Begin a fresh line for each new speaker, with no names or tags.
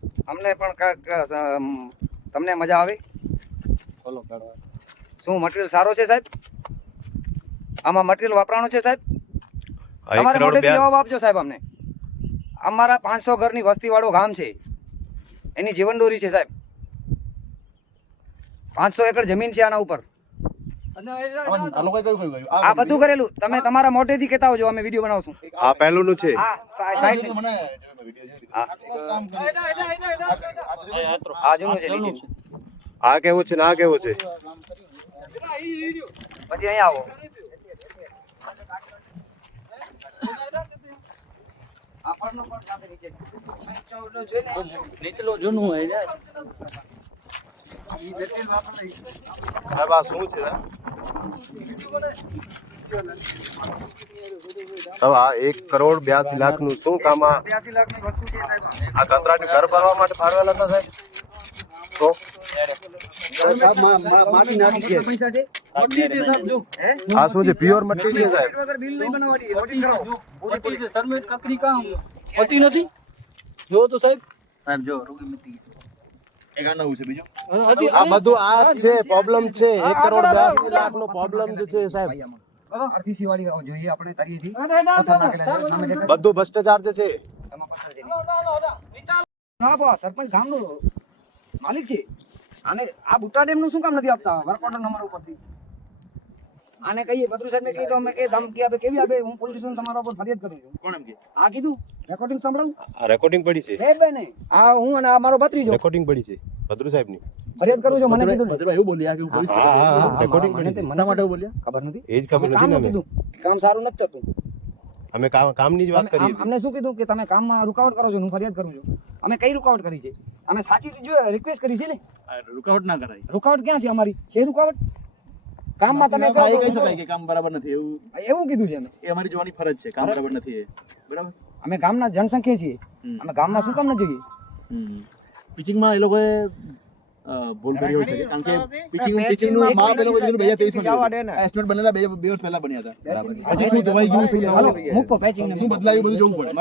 અમને પણ તમને મજા આવે?
ફોલો કરવા.
શું મટીરિયલ સારો છે સાહેબ? આમાં મટીરિયલ વાપરાણો છે સાહેબ? તમારે મોઢેથી જવાબ આપજો સાહેબ અમને. અમારા 500 ઘરની વસ્તીવાળું ગામ છે, એની જીવનદોરી છે સાહેબ. 500 એકર જમીન છે આના ઉપર. આ બધું કરેલું તમે તમારા મોઢેથી કહેતા હોજો, અમે વિડીયો બનાવશું.
આ પહેલું નું છે.
આ જૂનું છે નીચે.
આ કેવું છે ને આ કેવું છે?
પછી અહીંયા આવો.
નીચલો જૂનું હોય ને.
સાહેબ આ શું છે સાહેબ? આ 1,82,00,000 નું શું કામ?
82 લાખની વસ્તુ છે સાહેબ.
આ કંત્રાટની ઘર ભરવા માટે ફાળવેલા હતા સાહેબ? તો આ શું છે? પ્યોર મટ્ટી છે સાહેબ.
બિલ નહીં બનાવવાની, ઓડિટ કરાવો.
સર્મેટ કકરી કામ પતી નથી. જો તો સાહેબ જો રૂગી મટી.
આ બધું આ છે પ્રોબ્લેમ છે. 1,82,00,000 નો પ્રોબ્લેમ જે છે સાહેબ.
આરસીસી વાળી જોઈએ આપણે કરીએ છીએ.
બધું ભ્રષ્ટાચાર જે છે.
ના બા સરપંચ ગામનો માલિક છે. આને આ બુટ્ટા ડેમ નું શું કામ નથી આપતા વર્ક ઓર્ડર નંબર ઉપરથી? આને કહીએ બદ્રુ સાહેબ ને કહી તો અમે કે ધમકી આપે કેવી આપે? હું પોલીસ સ્ટેશન તમારા ઉપર ફરિયાદ કરું છું.
કોણ એમ કે?
આ કીધું રેકોર્ડિંગ સંભળાવું.
આ રેકોર્ડિંગ પડી છે.
હે બેને આ હું અને આ મારો ભત્રીજો
રેકોર્ડિંગ પડી છે ભદ્રુ સાહેબ ની.
ફરિયાદ કરું છું. મને કીધું
ભદ્રભાઈ એવું બોલ્યા કે હું પોલીસ
રેકોર્ડિંગ પડી છે.
શા માટે એવું બોલ્યા?
ખબર નથી.
એ જ ખબર નથી ને.
કીધું કામ સારું નથી થતું.
અમે કામની જ વાત કરીએ.
અમને શું કીધું કે તમે કામમાં રૂકાવટ કરો છો, હું ફરિયાદ કરું છું. અમે કઈ રૂકાવટ કરી છે? અમે સાચી રિક્વેસ્ટ કરી છે ને.
રૂકાવટ ના કરાય.
રૂકાવટ ક્યાં છે અમારી? છે રૂકાવટ કામમાં? તમે
એ કહી શકાય કે કામ બરાબર નથી
એવું કીધું છે. અમે
એ અમારી જોવાની ફરજ છે. કામ બરાબર નથી એ બરાબર.
અમે ગામના જનસંખ્યા છીએ. અમે ગામમાં શું કામ ન જોઈએ?
પિચિંગમાં એ લોકોએ ભૂલ કરી હોય છે કારણ કે પિચિંગ નું માપ એ લોકો 2023 માં એસ્ટિમેટ બનેલા 2 વર્ષ પહેલા બન્યા હતા. પછી શું ધોવાઈ ગયું, શું
મૂકો પેચિંગ
શું બદલાયું બધું જોવું પડે.